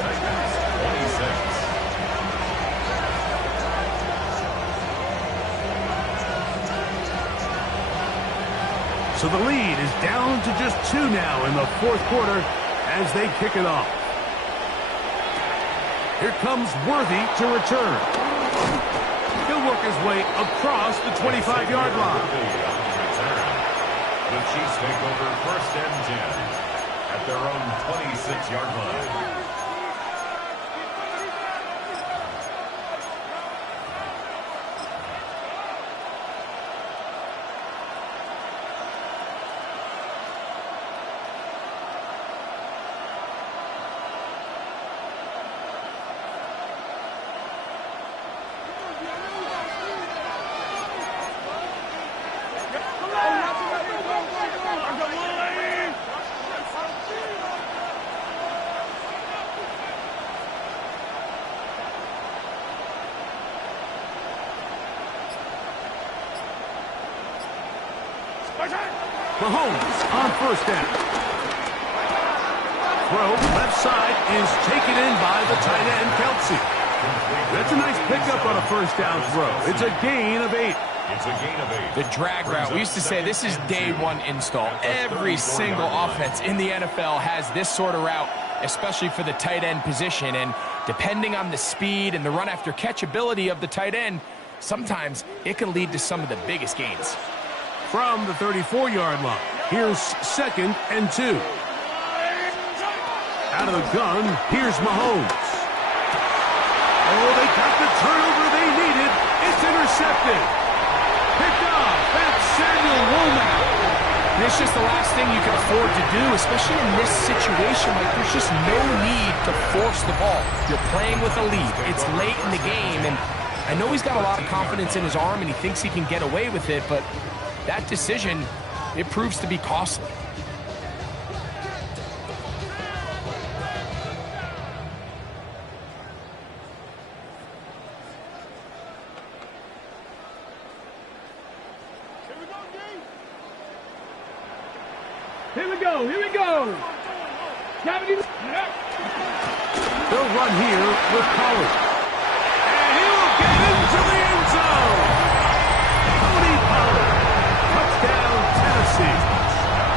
26. So the lead is down to just 2 now in the fourth quarter as they kick it off. Here comes Worthy to return. He'll work his way across the 25-yard line. The Chiefs take over 1st and 10 at their own 26-yard line. Mahomes on 1st down. Throw left side is taken in by the tight end, Kelsey. That's a nice pickup on a 1st down throw. It's a gain of 8. It's a gain of 8. The drag route, we used to say this is day one install. Every single offense in the NFL has this sort of route, especially for the tight end position. And depending on the speed and the run after catch ability of the tight end, sometimes it can lead to some of the biggest gains. From the 34-yard line, here's 2nd and 2. Out of the gun, here's Mahomes. Oh, they got the turnover they needed. It's intercepted. Picked off. That's Samuel Womack. And it's just the last thing you can afford to do, especially in this situation. Like, there's just no need to force the ball. You're playing with a lead. It's late in the game, and I know he's got a lot of confidence in his arm, and he thinks he can get away with it, but that decision, it proves to be costly. Here we go, here we go. They'll run here with Pollard. And he will get into the end zone. Tony Pollard. Touchdown, Tennessee.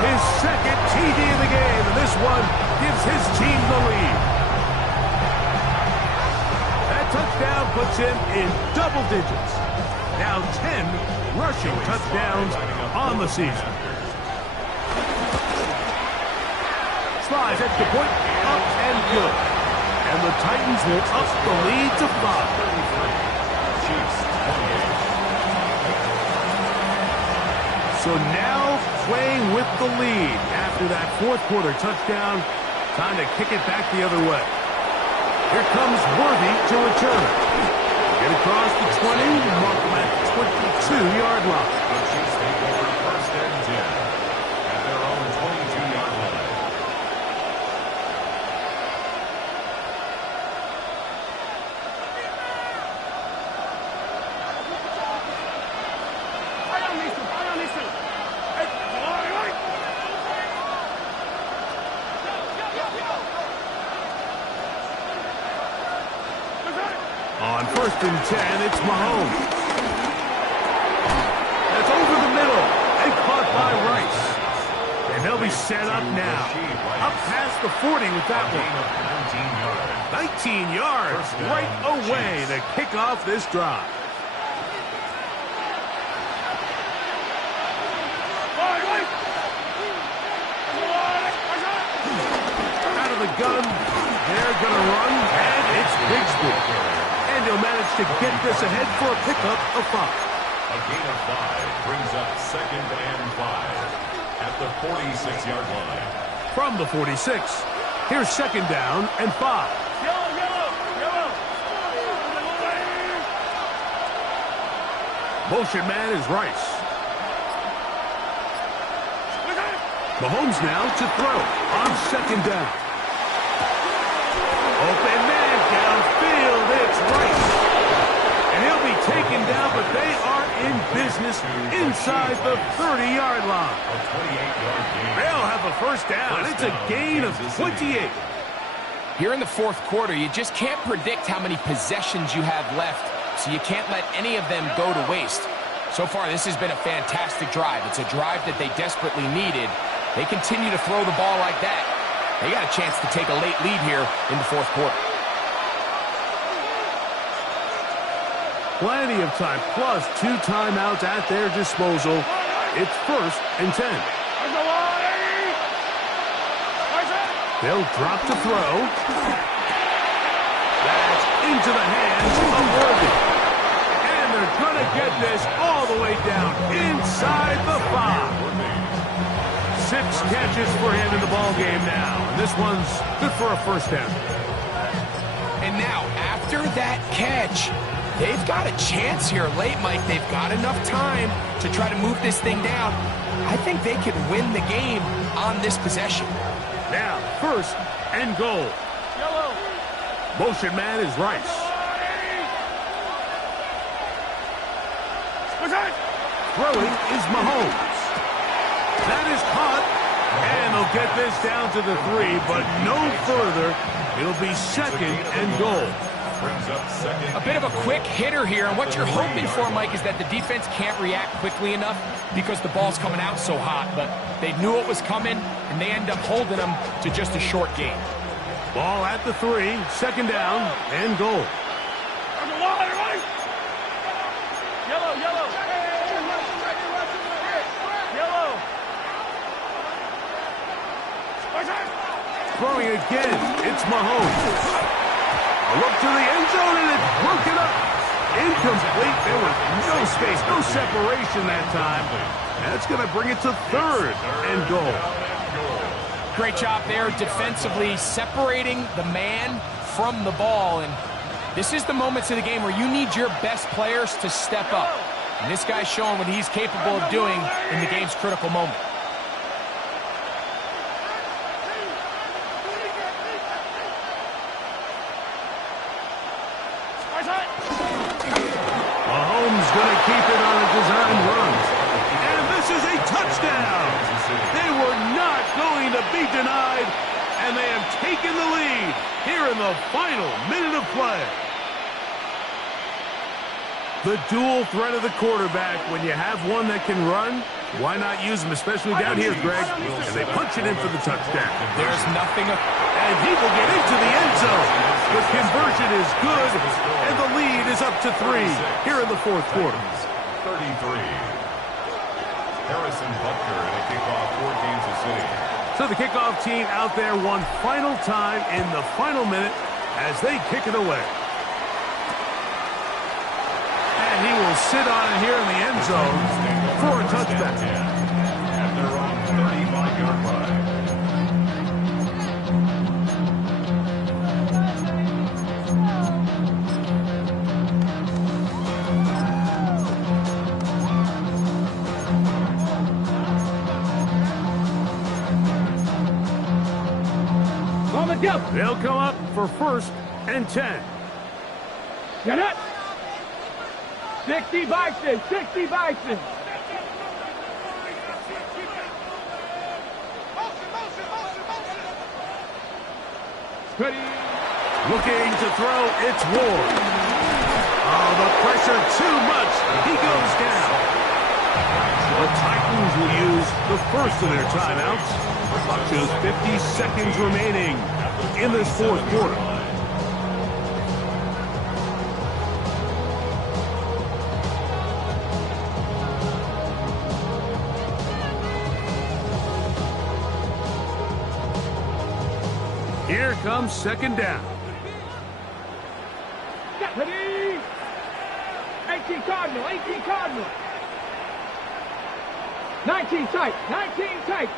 His 2nd TD of the game, and this one gives his team the lead. That touchdown puts him in double digits. Now 10 rushing touchdowns on the season. Slides at the point, up and good. And the Titans will up the lead to 5. So now playing with the lead after that 4th quarter touchdown. Time to kick it back the other way. Here comes Worthy to return. Get across the 20, mark them at the 22-yard line. The Chiefs take over 1st and 10 at their own 22-yard line. On 1st and 10, it's Mahomes. That's over the middle and caught by Rice. And they'll be set up now. Up past the 40 with that one. 19 yards right away to kick off this drive. Out of the gun, they're going to run, and it's Bigsby. And he'll manage to get this ahead for a pickup of 5. A gain of 5 brings up 2nd and 5 at the 46-yard line. From the 46, here's 2nd down and 5. Motion man is Rice. Mahomes now to throw on 2nd down. Open man. They are in business inside the 30-yard line. A 28-yard gain. They'll have a first down. It's a gain of 28. Here in the fourth quarter, you just can't predict how many possessions you have left, so you can't let any of them go to waste. So far, this has been a fantastic drive. It's a drive that they desperately needed. They continue to throw the ball like that. They got a chance to take a late lead here in the fourth quarter. Plenty of time, plus 2 timeouts at their disposal. It's 1st and 10. They'll drop to throw. That's into the hands of Worthy. And they're going to get this all the way down inside the 5. 6 catches for him in the ballgame now. And this one's good for a first down. And now, after that catch, they've got a chance here late, Mike. They've got enough time to try to move this thing down. I think they could win the game on this possession. Now, 1st and goal. Yellow. Motion man is Rice. Throwing is Mahomes. That is caught. And they'll get this down to the 3, but no further. It'll be 2nd and goal. Brings up second. A bit of a quick hitter here, and what you're hoping for, Mike, is that the defense can't react quickly enough because the ball's coming out so hot. But they knew it was coming, and they end up holding them to just a short gain. Ball at the 3, 2nd down and goal. Yellow, yellow. Yellow. Throwing again, it's Mahomes. A look to the end zone, and it's broken up. Incomplete. There was no space, no separation that time. That's going to bring it to 3rd and goal. Great job there defensively, separating the man from the ball. And this is the moments of the game where you need your best players to step up. And this guy's showing what he's capable of doing in the game's critical moment. Mahomes going to keep it on a design run. And this is a touchdown. They were not going to be denied, and they have taken the lead here in the final minute of play. The dual threat of the quarterback. When you have one that can run, why not use him, especially down here, Greg? And they punch it in for the touchdown. There's nothing... And he will get into the end zone. The conversion is good, and the lead is up to 3 here in the fourth quarter. 33. Harrison Butker in a kickoff for Kansas City. So the kickoff team out there one final time in the final minute as they kick it away. And he will sit on it here in the end zone for a touchback. At their own 35-yard line. They'll come up for 1st and 10. Get it. 60 Bison, 60 Bison. Ready. Looking to throw, it's Ward. Oh, the pressure too much. He goes down. The Titans will use the first of their timeouts. Clock shows 50 seconds remaining in this fourth quarter. Here comes 2nd down. Ready. 18 Cardinal, 18 Cardinal. 19 tight, 19 tight.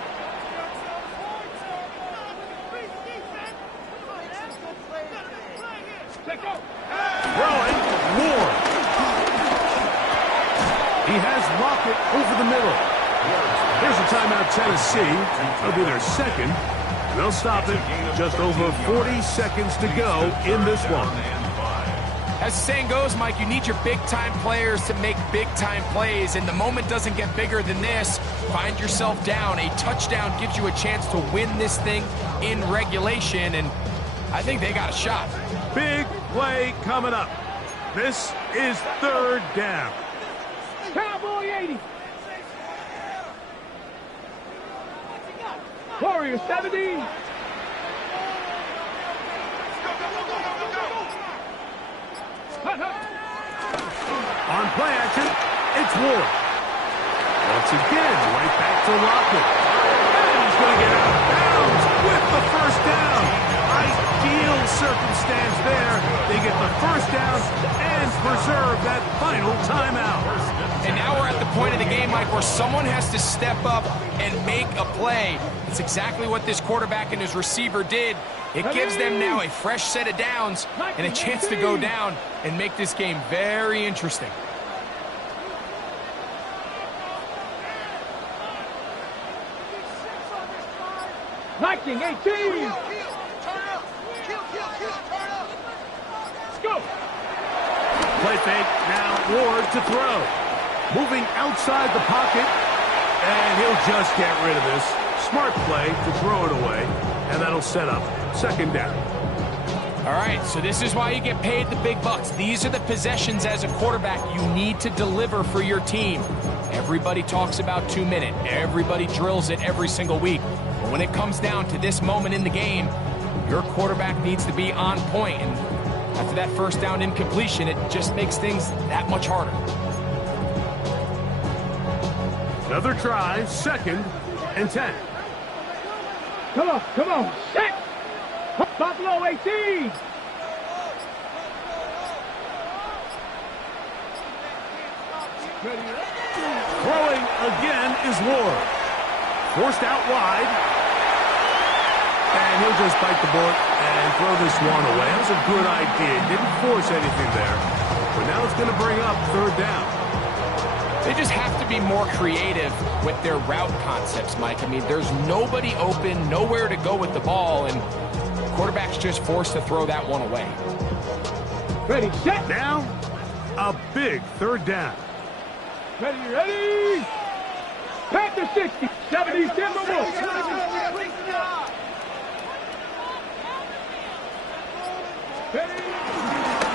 Throwing, Ward. He has Lockett over the middle. Here's a timeout, Tennessee. That'll be their 2nd. And they'll stop it. Just over 40 seconds to go in this one. As the saying goes, Mike, you need your big-time players to make big-time plays, and the moment doesn't get bigger than this. Find yourself down. A touchdown gives you a chance to win this thing in regulation, and I think they got a shot. Big play coming up. This is third down. Cowboy 80. Warrior 70. On play action, it's Ward. Once again, right back to Lockett. And he's going to get out of bounds with the first down. Ideal circumstance there. They get the first down and preserve that final timeout. And now we're at the point of the game, Mike, where someone has to step up and make a play. It's exactly what this quarterback and his receiver did. It gives them now a fresh set of downs and a chance to go down and make this game very interesting. Lightning 18. Go. Play fake, now Ward to throw. Moving outside the pocket, and he'll just get rid of this. Smart play to throw it away, and that'll set up second down. All right, so this is why you get paid the big bucks. These are the possessions as a quarterback you need to deliver for your team. Everybody talks about 2 minute. Everybody drills it every single week. But when it comes down to this moment in the game, your quarterback needs to be on point. And after that first down incompletion, it just makes things that much harder. Another try, second and 10. Come on, set. Buffalo 18. Throwing again is Ward. Forced out wide. And he'll just bite the bullet and throw this one away. That was a good idea. Didn't force anything there. But now it's going to bring up third down. They just have to be more creative with their route concepts, Mike. I mean, there's nobody open, nowhere to go with the ball, and the quarterback's just forced to throw that one away. Ready, set. Now, a big third down. Ready. Panther 60. 70 Timberwolves.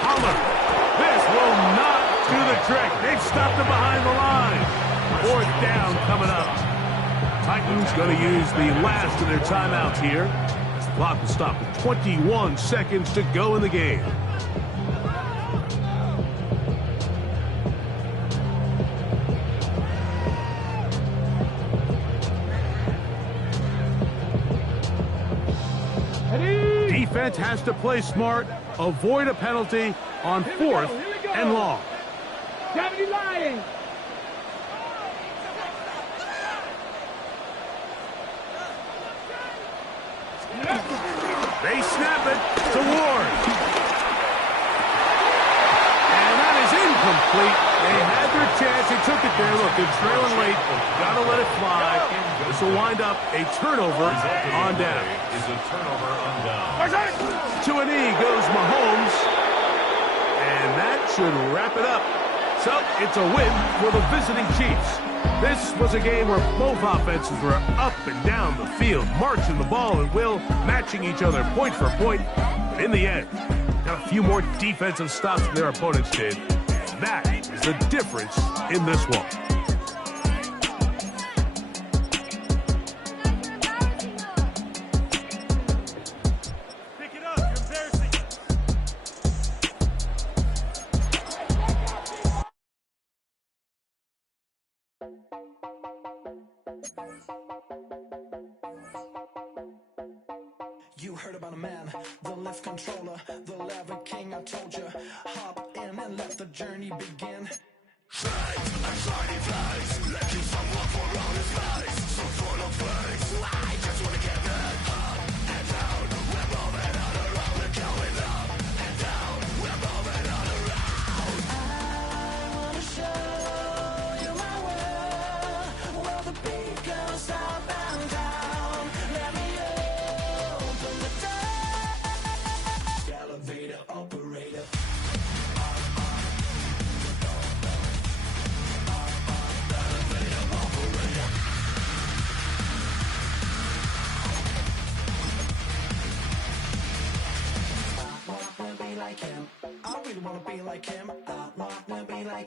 Holler. This will not do the trick. They've stopped him behind the line. Fourth down coming up. Titans going to use the last of their timeouts here. The clock will stop with 21 seconds to go in the game. Defense has to play smart, avoid a penalty on fourth and long. 70 Lions. They snap it to Ward. And that is incomplete. They had their chance. They took it there. Look, they're trailing late. Got to let it fly. This will wind up a turnover on down. Is a turnover on down. To a knee goes Mahomes. And that should wrap it up. So it's a win for the visiting Chiefs. This was a game where both offenses were up and down the field, marching the ball and will, matching each other point for point. But in the end, got a few more defensive stops than their opponents did. That is the difference in this one. You heard about a man, the lift controller, the lever king, I told you. Hop in and let the journey begin.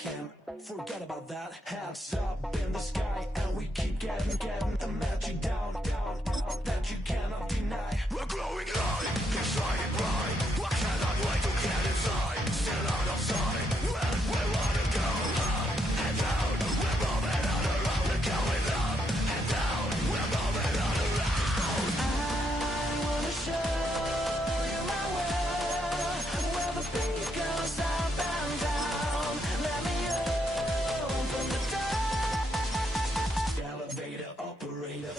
can't forget about that. Hats up in the sky, and we keep getting a matching down, that you cannot deny. We're growing light, it's shining bright. I cannot wait to get inside. Still out of sight, well, we wanna go up and down. We're moving on around, we're going up and down. We're moving on around. I wanna show you my world, where the beat goes up and down. Let me open the door. Elevator operator.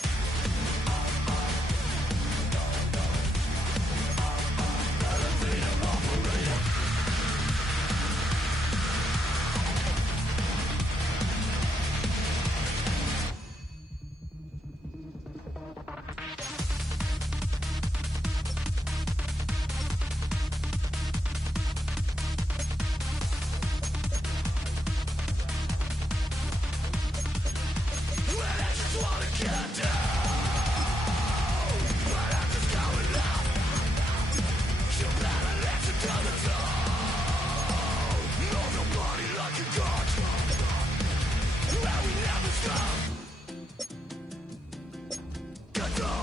Get down!